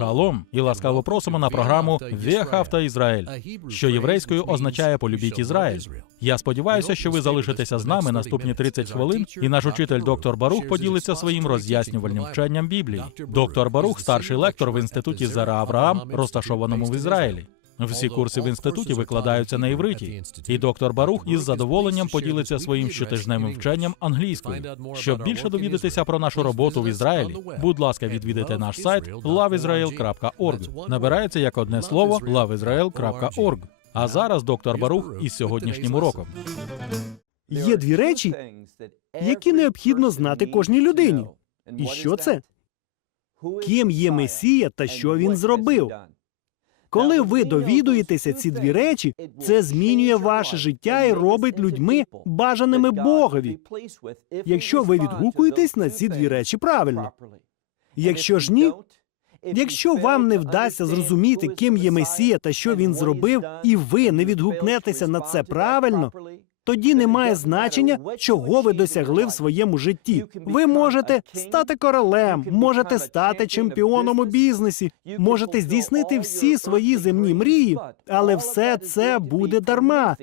Шалом і ласкаво просимо на програму Віахавта Ізраїль, що єврейською означає полюбіть Ізраїль. Я сподіваюся, що ви залишитеся з нами наступні 30 хвилин, і наш учитель доктор Барух поділиться своїм роз'яснювальним вченням Біблії. Доктор Барух, старший лектор в інституті Зара Авраам, розташованому в Ізраїлі. Всі курси в інституті викладаються на івриті, і доктор Барух із задоволенням поділиться своїм щотижневим вченням англійською. Щоб більше довідатися про нашу роботу в Ізраїлі, будь ласка, відвідайте наш сайт loveisrael.org. Набирається як одне слово loveisrael.org. А зараз доктор Барух із сьогоднішнім уроком. Є дві речі, які необхідно знати кожній людині. І що це? Ким є Месія та що він зробив? Коли ви довідуєтеся ці дві речі, це змінює ваше життя і робить людьми бажаними Богові, якщо ви відгукуєтесь на ці дві речі правильно. Якщо ж ні, якщо вам не вдасться зрозуміти, ким є Месія та що він зробив, і ви не відгукнетеся на це правильно, тоді немає значення, чого ви досягли в своєму житті. Ви можете стати королем, можете стати чемпіоном у бізнесі, можете здійснити всі свої земні мрії, але все це буде дарма,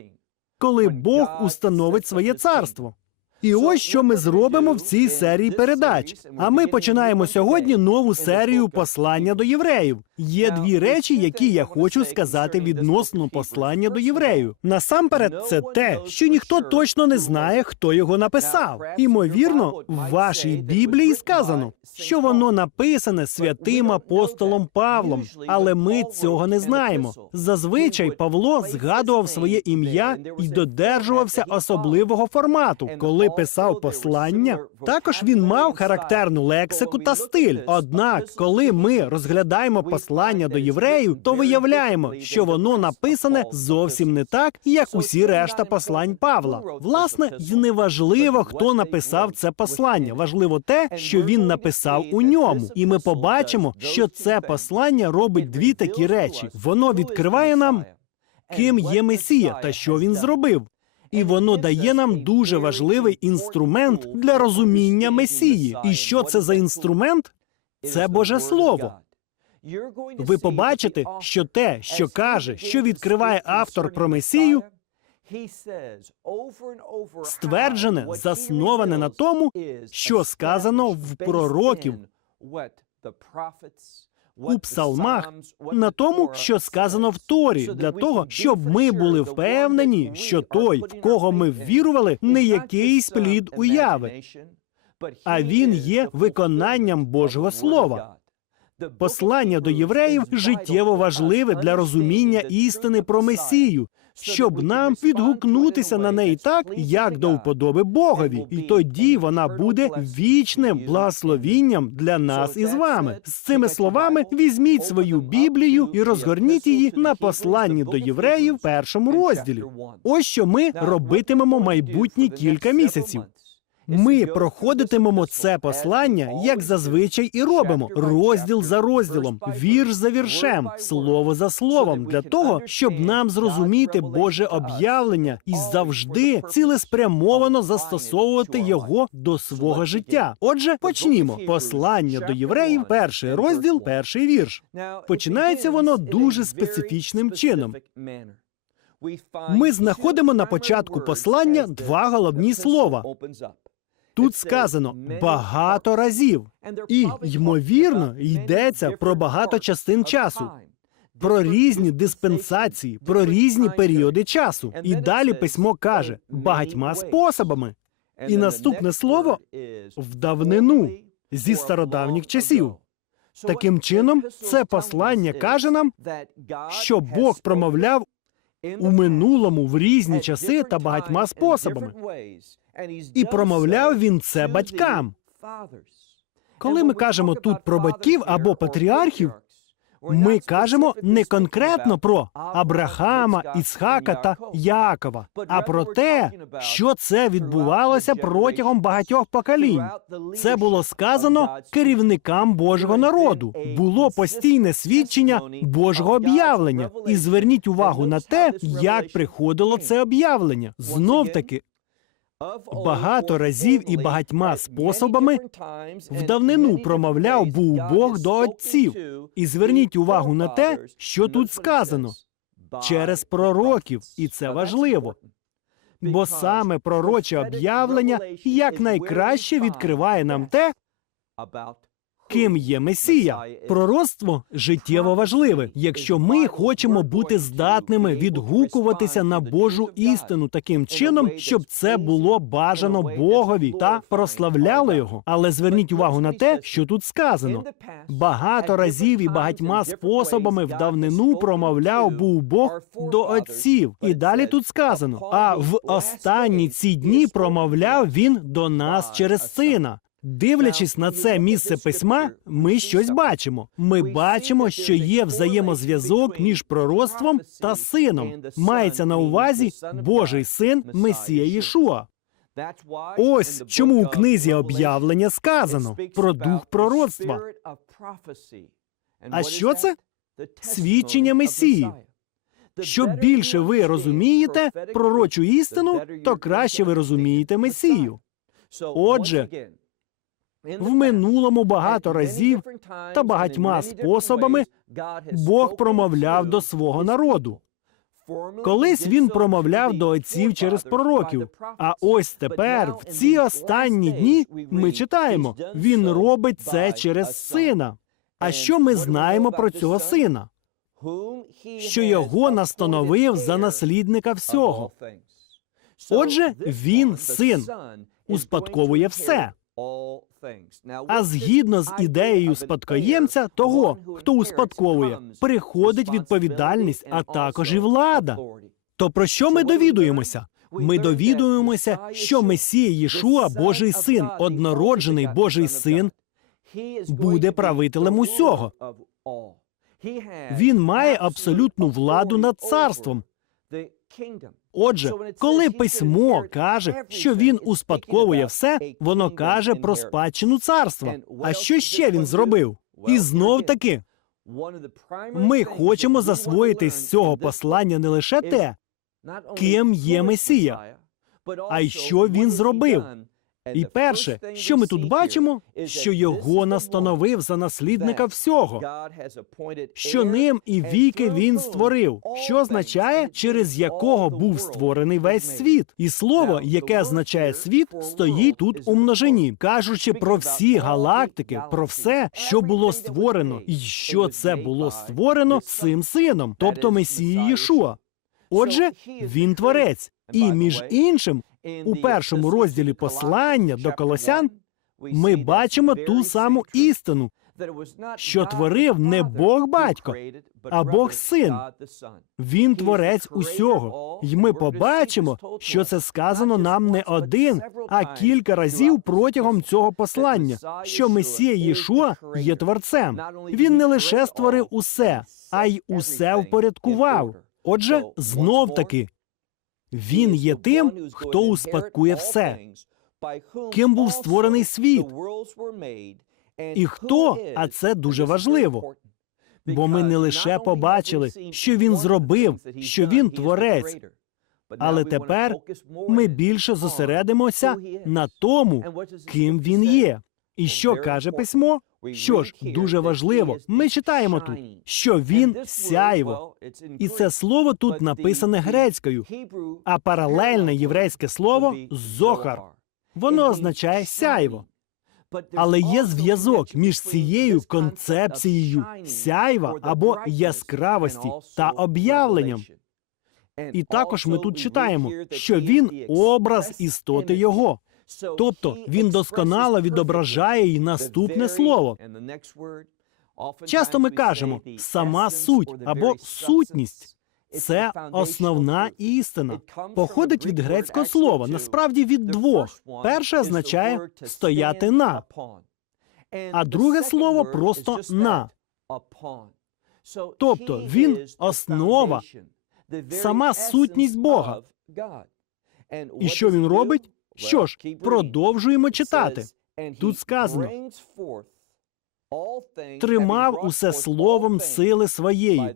коли Бог установить своє царство. І ось що ми зробимо в цій серії передач. А ми починаємо сьогодні нову серію послання до євреїв. Є дві речі, які я хочу сказати відносно послання до євреїв. Насамперед, це те, що ніхто точно не знає, хто його написав. Імовірно, в вашій Біблії сказано, що воно написане святим апостолом Павлом, але ми цього не знаємо. Зазвичай Павло згадував своє ім'я і додержувався особливого формату, коли писав послання. Також він мав характерну лексику та стиль. Однак, коли ми розглядаємо послання до євреїв, то виявляємо, що воно написане зовсім не так, як усі решта послань Павла. Власне, й неважливо, хто написав це послання. Важливо те, що він написав у ньому, і ми побачимо, що це послання робить дві такі речі. Воно відкриває нам, ким є Месія та що він зробив. І воно дає нам дуже важливий інструмент для розуміння Месії. І що це за інструмент? Це Боже Слово. Ви побачите, що те, що каже, що відкриває автор про Месію, стверджене, засноване на тому, що сказано в пророків, у псалмах, на тому, що сказано в Торі, для того, щоб ми були впевнені, що той, в кого ми ввірували, не якийсь плід уяви, а він є виконанням Божого Слова. Послання до євреїв життєво важливе для розуміння істини про Месію, щоб нам відгукнутися на неї так, як до вподоби Богові, і тоді вона буде вічним благословінням для нас із вами. З цими словами візьміть свою Біблію і розгорніть її на посланні до євреїв першому розділі. Ось що ми робитимемо майбутні кілька місяців. Ми проходитимемо це послання, як зазвичай і робимо, розділ за розділом, вірш за віршем, слово за словом, для того, щоб нам зрозуміти Боже об'явлення і завжди цілеспрямовано застосовувати його до свого життя. Отже, почнімо. Послання до євреїв, перший розділ, перший вірш. Починається воно дуже специфічним чином. Ми знаходимо на початку послання два головні слова. Тут сказано багато разів, і ймовірно йдеться про багато частин часу, про різні диспенсації, про різні періоди часу. І далі письмо каже багатьма способами. І наступне слово в давнину зі стародавніх часів. Таким чином, це послання каже нам, що Бог промовляв у минулому в різні часи та багатьма способами. І промовляв він це батькам. Коли ми кажемо тут про батьків або патріархів, ми кажемо не конкретно про Абрахама, Іцхака та Якова, а про те, що це відбувалося протягом багатьох поколінь. Це було сказано керівникам Божого народу. Було постійне свідчення Божого об'явлення. І зверніть увагу на те, як приходило це об'явлення. Знов таки, багато разів і багатьма способами в давнину промовляв був Бог до отців. І зверніть увагу на те, що тут сказано через пророків, і це важливо. Бо саме пророче об'явлення якнайкраще відкриває нам те, ким є Месія. Пророцтво життєво важливе, якщо ми хочемо бути здатними відгукуватися на Божу істину таким чином, щоб це було бажано Богові та прославляло його. Але зверніть увагу на те, що тут сказано. Багато разів і багатьма способами в давнину промовляв був Бог до отців. І далі тут сказано: а в останні ці дні промовляв він до нас через сина. Дивлячись на це місце письма, ми щось бачимо. Ми бачимо, що є взаємозв'язок між пророцтвом та сином. Мається на увазі Божий син Месія Єшуа. Ось чому у книзі об'явлення сказано про дух пророцтва. А що це? Свідчення Месії. Що більше ви розумієте пророчу істину, то краще ви розумієте Месію. Отже, В минулому багато разів та багатьма способами Бог промовляв до свого народу. Колись він промовляв до отців через пророків. А ось тепер, в ці останні дні, ми читаємо, він робить це через сина. А що ми знаємо про цього сина? Що його настановив за наслідника всього. Отже, він син, успадковує все. А згідно з ідеєю спадкоємця, того, хто успадковує, приходить відповідальність, а також і влада. То про що ми довідуємося? Ми довідуємося, що Месія Єшуа, Божий син, однороджений Божий син, буде правителем усього. Він має абсолютну владу над царством. Отже, коли письмо каже, що він успадковує все, воно каже про спадщину царства. А що ще він зробив? І знов таки ми хочемо засвоїти з цього послання не лише те, ким є Месія, а й що він зробив. І перше, що ми тут бачимо, що його настановив за наслідника всього, що ним і віки він створив, що означає, через якого був створений весь світ. І слово, яке означає світ, стоїть тут у множині, кажучи про всі галактики, про все, що було створено, і що це було створено цим сином, тобто Месією Єшуа. Отже, він творець, і між іншим. У першому розділі послання до Колосян ми бачимо ту саму істину, що творив не Бог батько, а Бог син. Він творець усього, І ми побачимо, що це сказано нам не один, а кілька разів протягом цього послання, що Месія Єшуа є творцем. Він не лише створив усе, а й усе впорядкував. Отже, знов таки. Він є тим, хто успадкує все. Ким був створений світ? І хто, а це дуже важливо. Бо ми не лише побачили, що він зробив, що він творець, але тепер ми більше зосередимося на тому, ким він є. І що каже письмо? Що ж, дуже важливо, ми читаємо тут, що він сяйво. І це слово тут написане грецькою, а паралельне єврейське слово зохар. Воно означає сяйво. Але є зв'язок між цією концепцією сяйва або яскравості та об'явленням. І також ми тут читаємо, що він образ істоти його. Тобто він досконало відображає й наступне слово. Часто ми кажемо сама суть або сутність. Це основна істина. Походить від грецького слова, насправді від двох. Перше означає стояти на, а друге слово просто на. Тобто він основа, сама сутність Бога. І що він робить? Що ж, продовжуємо читати. Тут сказано тримав усе словом сили своєї.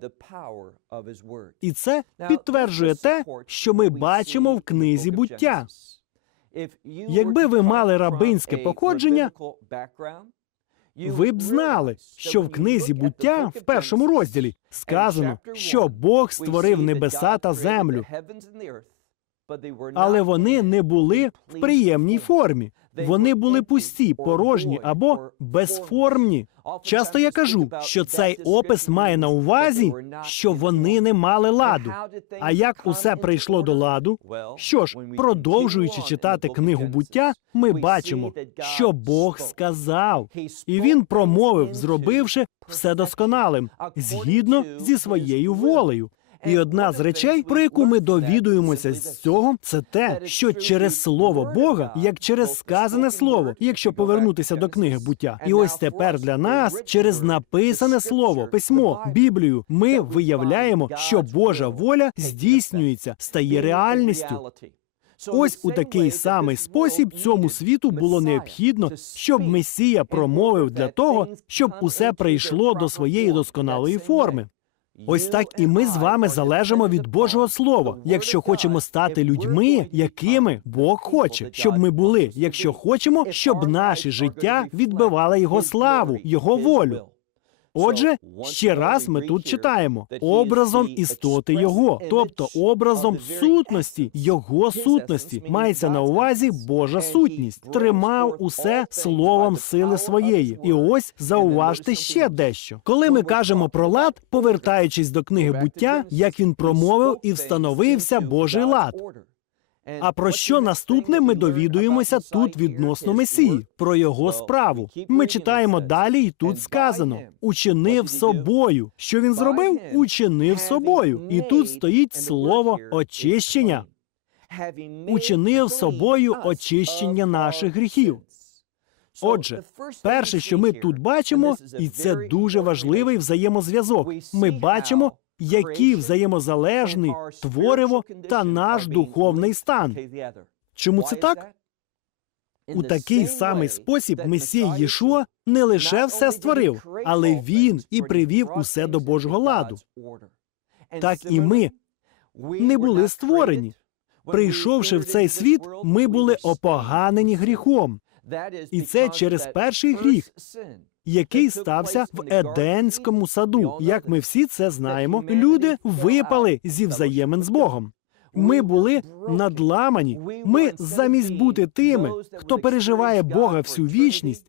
І це підтверджує те, що ми бачимо в книзі буття. Якби ви мали рабинське походження, Ви б знали, що в книзі буття в першому розділі сказано, що Бог створив небеса та землю, але вони не були в приємній формі. Вони були пусті, порожні або безформні. Часто я кажу, що цей опис має на увазі, що вони не мали ладу. А як усе прийшло до ладу? Що ж, продовжуючи читати книгу буття, ми бачимо, що Бог сказав, і він промовив, зробивши все досконалим, згідно зі своєю волею. І одна з речей, про яку ми довідуємося з цього, це те, що через слово Бога, як через сказане слово, якщо повернутися до книги буття, і ось тепер для нас, через написане слово, письмо, Біблію, ми виявляємо, що Божа воля здійснюється, стає реальністю. Ось у такий самий спосіб цьому світу було необхідно, щоб Месія промовив для того, щоб усе прийшло до своєї досконалої форми. Ось так і ми з вами залежимо від Божого Слова, якщо хочемо стати людьми, якими Бог хоче, щоб ми були, якщо хочемо, щоб наше життя відбивало його славу, його волю. Отже, ще раз ми тут читаємо образом істоти його, тобто образом сутності, його сутності, мається на увазі Божа сутність, тримав усе словом сили своєї. І ось зауважте ще дещо. Коли ми кажемо про лад, повертаючись до книги буття, як він промовив і встановився Божий лад. А про що наступне ми довідуємося тут відносно Месії, про його справу. Ми читаємо далі, і тут сказано: учинив собою. Що він зробив? Учинив собою. І тут стоїть слово очищення. Учинив собою очищення наших гріхів. Отже, перше, що ми тут бачимо, і це дуже важливий взаємозв'язок. Ми бачимо, який взаємозалежний твориво та наш духовний стан. Чому це так? У такий самий спосіб Месій Єшуа не лише все створив, але він і привів усе до Божого ладу. Так і ми не були створені. Прийшовши в цей світ, ми були опоганені гріхом, І це через перший гріх, який стався в Еденському саду. Як ми всі це знаємо, люди випали зі взаємин з Богом. Ми були надламані. Ми замість бути тими, хто переживає Бога всю вічність,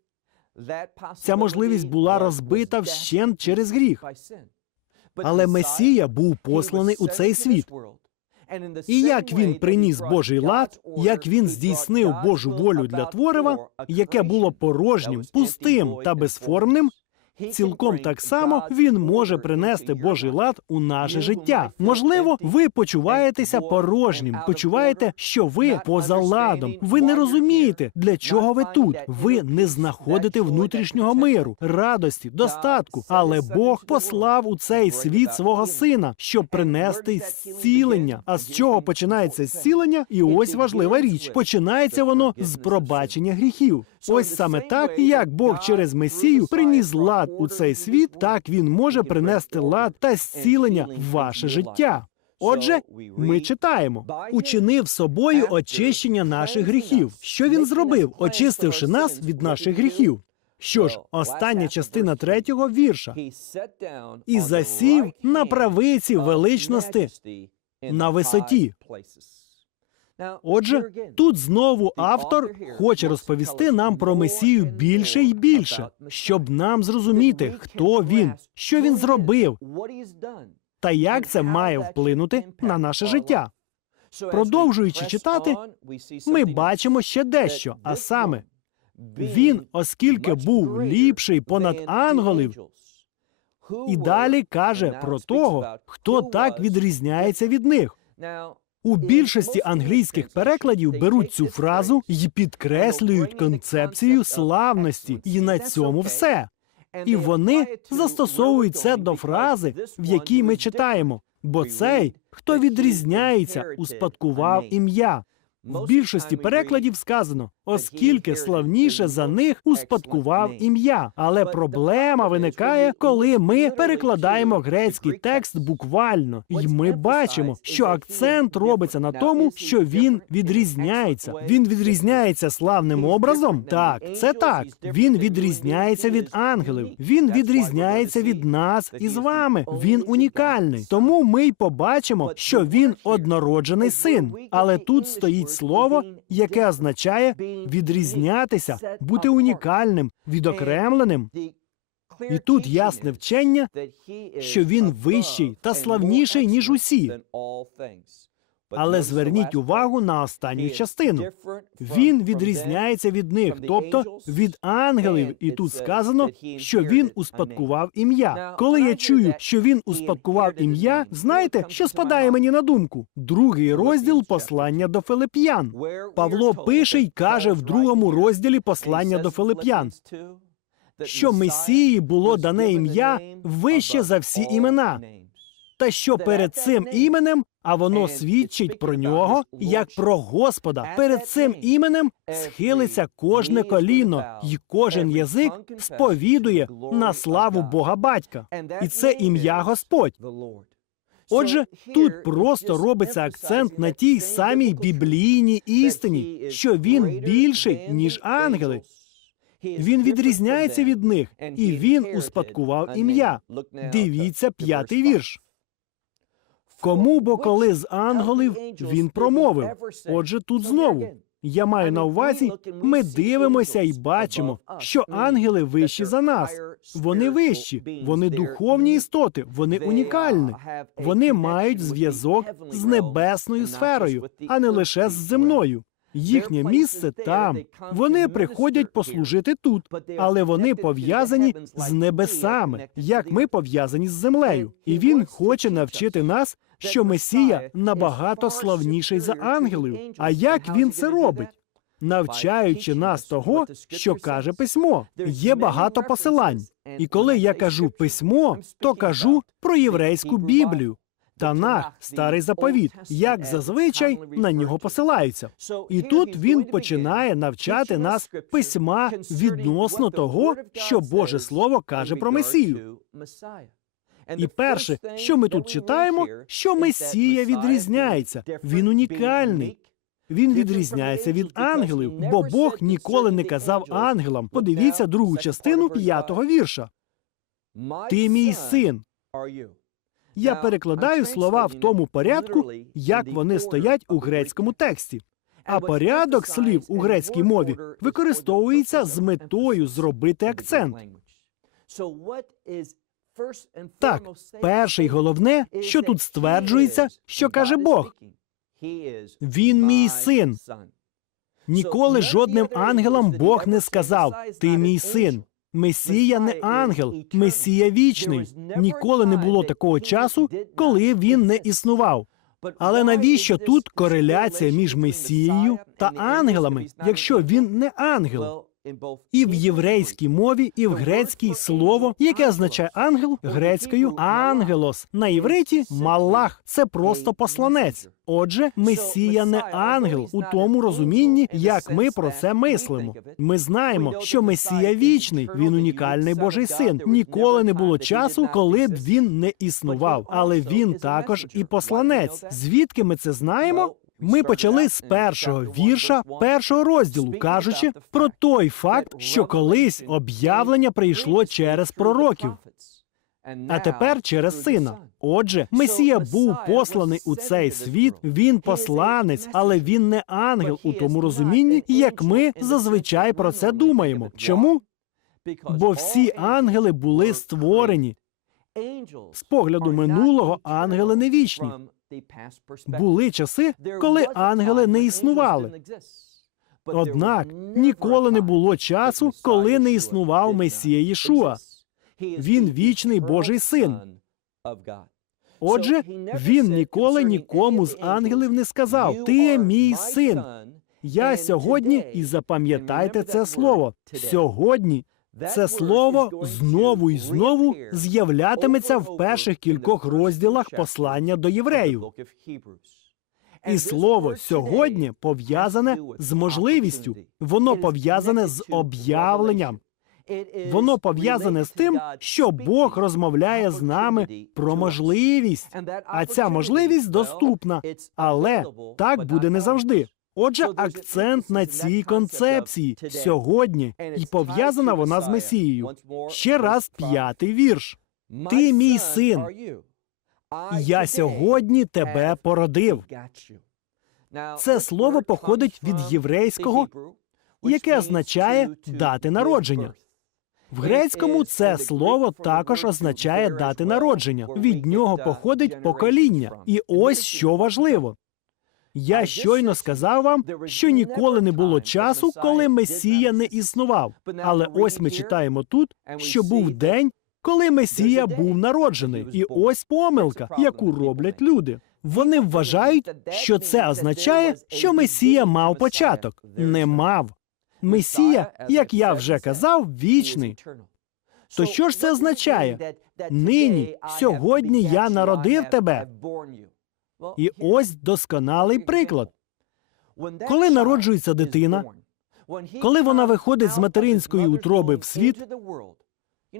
Ця можливість була розбита вщент через гріх. але Месія був посланий у цей світ. І як він приніс Божий лад, як він здійснив Божу волю для творива, яке було порожнім, пустим та безформним, цілком так само він може принести Божий лад у наше життя. Можливо, ви почуваєтеся порожнім, почуваєте, що ви поза ладом. Ви не розумієте, для чого ви тут. Ви не знаходите внутрішнього миру, радості, достатку. Але Бог послав у цей світ свого сина, щоб принести зцілення. А з чого починається зцілення? І ось важлива річ: починається воно з пробачення гріхів. Ось саме так, як Бог через Месію приніс лад у цей світ, так він може принести лад та зцілення в ваше життя. Отже, ми читаємо, учинив собою очищення наших гріхів. Що він зробив, очистивши нас від наших гріхів? Що ж, остання частина третього вірша і засів на правиці величності на висоті. Отже, тут знову автор хоче розповісти нам про Месію більше і більше, щоб нам зрозуміти, хто він, що він зробив, та як це має вплинути на наше життя. Продовжуючи читати, Ми бачимо ще дещо, а саме він, оскільки був ліпший понад ангелів, і далі каже про того, хто так відрізняється від них. У більшості англійських перекладів беруть цю фразу і підкреслюють концепцію славності, і на цьому все. І вони застосовують це до фрази, в якій ми читаємо. Бо цей, хто відрізняється, успадкував ім'я. В більшості перекладів сказано, оскільки славніше за них успадкував ім'я. Але проблема виникає, коли ми перекладаємо грецький текст буквально, і ми бачимо, що акцент робиться на тому, що він відрізняється. Він відрізняється славним образом. Так, це так. Він відрізняється від ангелів. Він відрізняється від нас і з вами. Він унікальний. Тому ми й побачимо, що він однороджений син. Але тут стоїть слово, яке означає відрізнятися, бути унікальним, відокремленим. І тут ясне вчення, що він вищий та славніший, ніж усі. Але зверніть увагу на останню частину. Він відрізняється від них, тобто від ангелів. І тут сказано, що він успадкував ім'я. Коли я чую, що він успадкував ім'я, знаєте, що спадає мені на думку? Другий розділ послання до Филип'ян. Павло пише й каже в другому розділі послання до Филип'ян, що Месії було дане ім'я вище за всі імена, та що перед цим іменем, а воно свідчить про нього як про Господа. Перед цим іменем схилиться кожне коліно, і кожен язик сповідує на славу Бога Батька. І це ім'я Господь. Отже, тут просто робиться акцент на тій самій біблійній істині, що він більший, ніж ангели. Він відрізняється від них, і він успадкував ім'я. Дивіться п'ятий вірш. Кому бо коли з ангелів він промовив? Отже, тут знову. Я маю на увазі, ми дивимося і бачимо, що ангели вищі за нас. Вони вищі, вони духовні істоти, вони унікальні. Вони мають зв'язок з небесною сферою, а не лише з земною. Їхнє місце там. Вони приходять послужити тут, але вони пов'язані з небесами, як ми пов'язані з землею. І він хоче навчити нас, що Месія набагато славніший за ангелів. А як він це робить? Навчаючи нас того, що каже письмо, є багато посилань. І коли я кажу письмо, то кажу про єврейську Біблію. Танах, старий заповіт, як зазвичай на нього посилаються. І тут він починає навчати нас письма відносно того, що Боже Слово каже про Месію. І перше, що ми тут читаємо, що Месія відрізняється, він унікальний. Він відрізняється від ангелів, бо Бог ніколи не казав ангелам. Подивіться другу частину п'ятого вірша. Ти мій син. Я перекладаю слова в тому порядку, як вони стоять у грецькому тексті. А порядок слів у грецькій мові використовується з метою зробити акцент. Так, перше й головне, що тут стверджується, що каже Бог. Він мій син. Ніколи жодним ангелам Бог не сказав: Ти мій син. Месія не ангел, Месія вічний. Ніколи не було такого часу, коли він не існував. Але навіщо тут кореляція між Месією та ангелами, якщо він не ангел? І в єврейській мові, і в грецькій слово, яке означає ангел, грецькою ангелос. На євриті малах це просто посланець. Отже, Месія не ангел у тому розумінні, як ми про це мислимо. Ми знаємо, що Месія вічний, він унікальний Божий син. Ніколи не було часу, коли б він не існував, але він також і посланець. Звідки ми це знаємо? Ми почали з першого вірша першого розділу, кажучи про той факт, що колись об'явлення прийшло через пророків, а тепер через сина. Отже, Месія був посланий у цей світ. Він посланець, але він не ангел у тому розумінні, як ми зазвичай про це думаємо. Чому? Бо всі ангели були створені. З погляду минулого ангели не вічні. Були часи, коли ангели не існували. Однак ніколи не було часу, коли не існував Месія Єшуа. Він вічний Божий син. Отже, він ніколи нікому з ангелів не сказав: Ти є мій син. Я сьогодні, і запам'ятайте це слово. Сьогодні це слово знову і знову з'являтиметься в перших кількох розділах послання до євреїв. І слово сьогодні пов'язане з можливістю. Воно пов'язане з об'явленням. Воно пов'язане з тим, що Бог розмовляє з нами про можливість. А ця можливість доступна, але так буде не завжди. Отже, акцент на цій концепції сьогодні, і пов'язана вона з Месією. Ще раз п'ятий вірш. Ти мій син. Я сьогодні тебе породив. Це слово походить від єврейського, яке означає дати народження. В грецькому це слово також означає дати народження. Від нього походить покоління. І ось що важливо. Я щойно сказав вам, що ніколи не було часу, коли Месія не існував. Але ось ми читаємо тут, що був день, коли Месія був народжений. І ось помилка, яку роблять люди. Вони вважають, що це означає, що Месія мав початок. Не мав. Месія, як я вже казав, вічний. То що ж це означає? Нині, сьогодні я народив тебе. І ось досконалий приклад. Коли народжується дитина, коли вона виходить з материнської утроби в світ,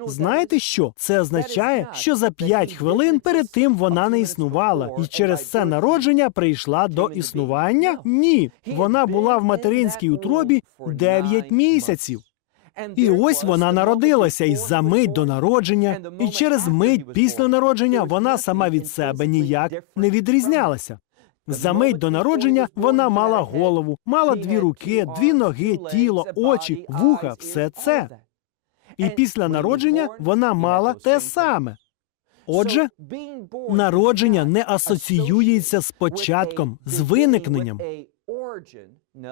знаєте що? Це означає, що за п'ять хвилин перед тим вона не існувала, і через це народження прийшла до існування? Ні, вона була в материнській утробі дев'ять місяців. І ось вона народилася, і за мить до народження, і через мить після народження вона сама від себе ніяк не відрізнялася. За мить до народження вона мала голову, мала дві руки, дві ноги, тіло, очі, вуха, все це. І після народження вона мала те саме. Отже, народження не асоціюється з початком, з виникненням.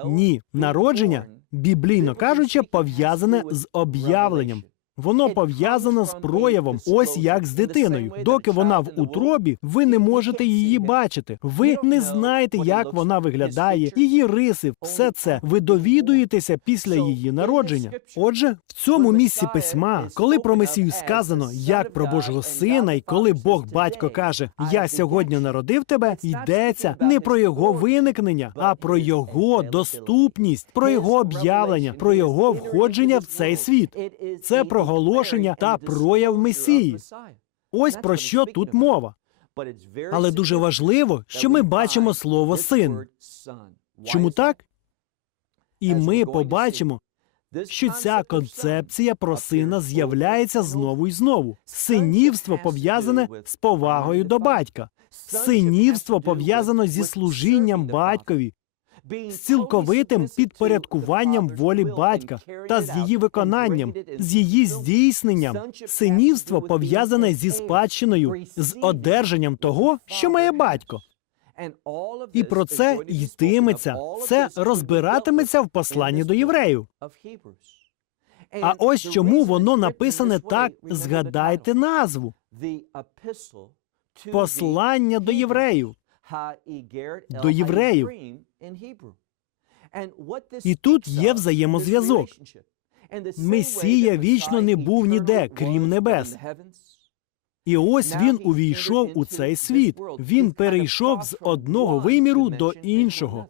Ні, народження, біблійно кажучи, пов'язане з об'явленням. Воно пов'язано з проявом, ось як з дитиною. Доки вона в утробі, ви не можете її бачити. Ви не знаєте, як вона виглядає, її риси, все це ви довідуєтеся після її народження. Отже, в цьому місці письма, коли про Месію сказано як про Божого сина, і коли Бог батько каже: Я сьогодні народив тебе, йдеться не про його виникнення, а про його доступність, про його об'явлення, про його входження в цей світ. Це проголошення та прояв Месії. Ось про що тут мова. Але дуже важливо, що ми бачимо слово син. Чому так? І ми побачимо, що ця концепція про сина з'являється знову і знову. Синівство пов'язане з повагою до батька. Синівство пов'язано зі служінням батькові, з цілковитим підпорядкуванням волі батька та з її виконанням, з її здійсненням. Синівство пов'язане зі спадщиною, з одержанням того, що має батько. І про це йтиметься, це розбиратиметься в посланні до євреїв. А ось чому воно написане так, згадайте назву послання до євреїв. до євреїв. І тут є взаємозв'язок. Месія вічно не був ніде, крім небес. І ось він увійшов у цей світ. Він перейшов з одного виміру до іншого.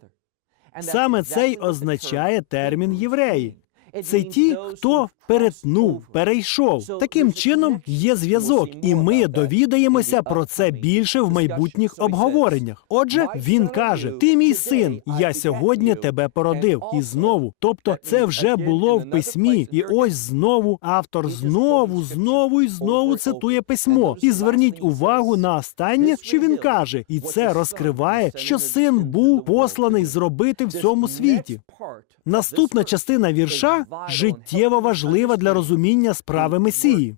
Саме це й означає термін євреї. Це ті, хто перетнув, перейшов. Таким чином є зв'язок, і ми довідаємося про це більше в майбутніх обговореннях. Отже, він каже: Ти мій син, я сьогодні тебе породив. І знову, тобто, це вже було в письмі, і ось знову автор знову, знову і знову цитує письмо. І зверніть увагу на останнє, що він каже, і це розкриває, що син був посланий зробити в цьому світі. Наступна частина вірша життєво важлива для розуміння справи Месії.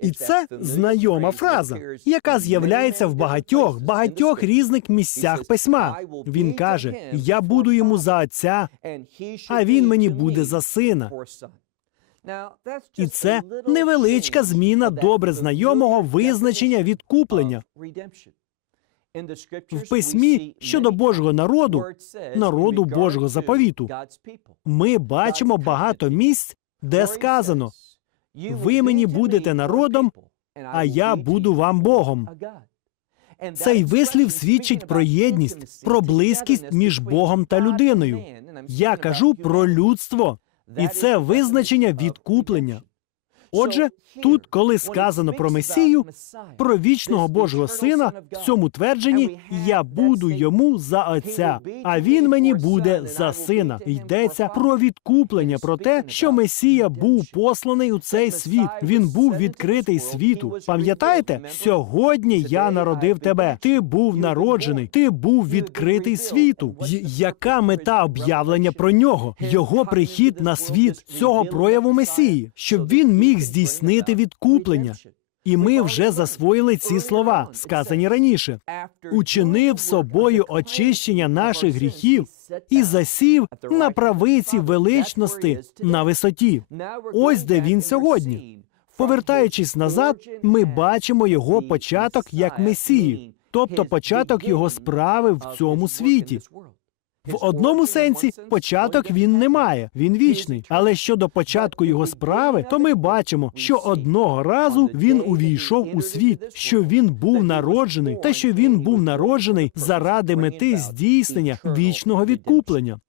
І це знайома фраза, яка з'являється в багатьох багатьох різних місцях письма. Він каже: Я буду йому за отця, а він мені буде за сина. І це невеличка зміна добре знайомого визначення відкуплення. В письмі щодо Божого народу, народу Божого заповіту, ми бачимо багато місць, де сказано: ви мені будете народом, а я буду вам Богом. Цей вислів свідчить про єдність, про близькість між Богом та людиною. Я кажу про людство, і це визначення відкуплення. Отже, тут, коли сказано про Месію, про вічного Божого сина, в цьому твердженні я буду йому за отця, а він мені буде за сина. Йдеться про відкуплення, про те, що Месія був посланий у цей світ. Він був відкритий світу. Пам'ятаєте, сьогодні я народив тебе. Ти був народжений, ти був відкритий світу. Й- яка мета об'явлення про нього? Його прихід на світ цього прояву Месії, щоб він міг здійснити відкуплення. І ми вже засвоїли ці слова, сказані раніше. Учинив собою очищення наших гріхів і засів на правиці величності на висоті. Ось де він сьогодні. Повертаючись назад, ми бачимо його початок як месії, тобто початок його справи в цьому світі. В одному сенсі початок він не має, він вічний. Але щодо початку його справи, то ми бачимо, що одного разу він увійшов у світ, що він був народжений, та що він був народжений заради мети здійснення вічного відкуплення.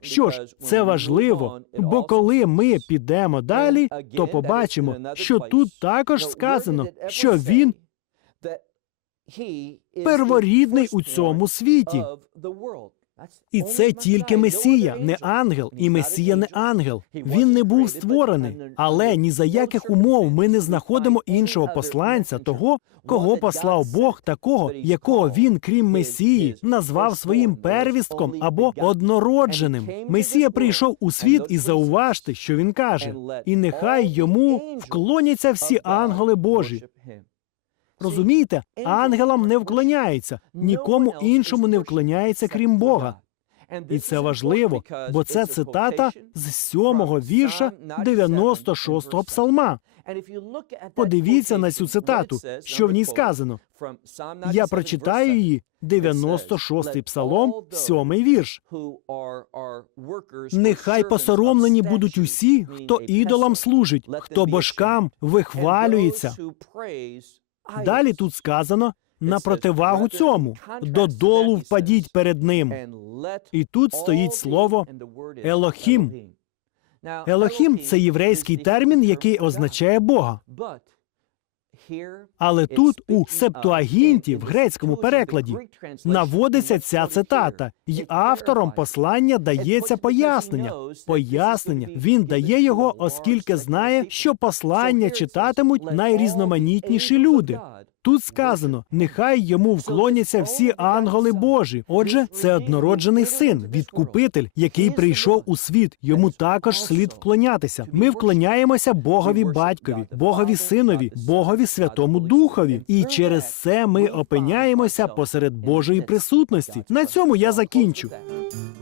Що ж, це важливо, бо коли ми підемо далі, то побачимо, що тут також сказано, що він перворідний у цьому світі. І це тільки Месія, не ангел, і Месія не ангел. Він не був створений. Але ні за яких умов ми не знаходимо іншого посланця, того, кого послав Бог, такого, якого він, крім Месії, назвав своїм первістком або однородженим. Месія прийшов у світ і зауважте, що він каже, і нехай йому вклоняться всі ангели Божі. Розумієте, ангелам не вклоняється, нікому іншому не вклоняється, крім Бога. І це важливо, бо це цитата з сьомого вірша 96-го псалма. Подивіться на цю цитату, що в ній сказано. Я прочитаю її 96-й псалом, сьомий вірш. Нехай посоромлені будуть усі, хто ідолам служить, хто божкам вихвалюється. Далі тут сказано на противагу цьому додолу впадіть перед ним. І тут стоїть слово Елохім. Елохім це єврейський термін, який означає Бога. Але тут у Септуагінті, в грецькому перекладі, наводиться ця цитата, і автором послання дається пояснення. Пояснення. він дає його, оскільки знає, що послання читатимуть найрізноманітніші люди. Тут сказано: нехай йому вклоняться всі ангели Божі. Отже, це однороджений син, відкупитель, який прийшов у світ. Йому також слід вклонятися. Ми вклоняємося Богові батькові, Богові синові, Богові Святому Духові. І через це ми опиняємося посеред Божої присутності. На цьому я закінчу.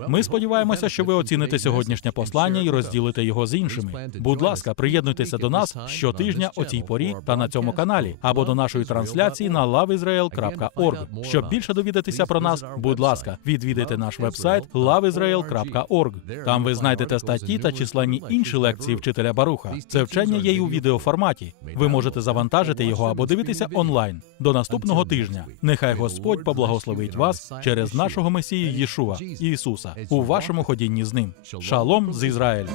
Ми сподіваємося, що ви оціните сьогоднішнє послання і розділите його з іншими. Будь ласка, приєднуйтеся до нас щотижня о цій порі та на цьому каналі або до нашої трансляції на loveisrael.org. Щоб більше довідатися про нас, будь ласка, відвідайте наш вебсайт loveisrael.org. Там ви знайдете статті та численні інші лекції вчителя Баруха. Це вчення є й у відеоформаті. Ви можете завантажити його або дивитися онлайн. До наступного тижня. Нехай Господь поблагословить вас через нашого Месію Єшуа Ісуса у вашому ходінні з ним. Шалом з Ізраїлем.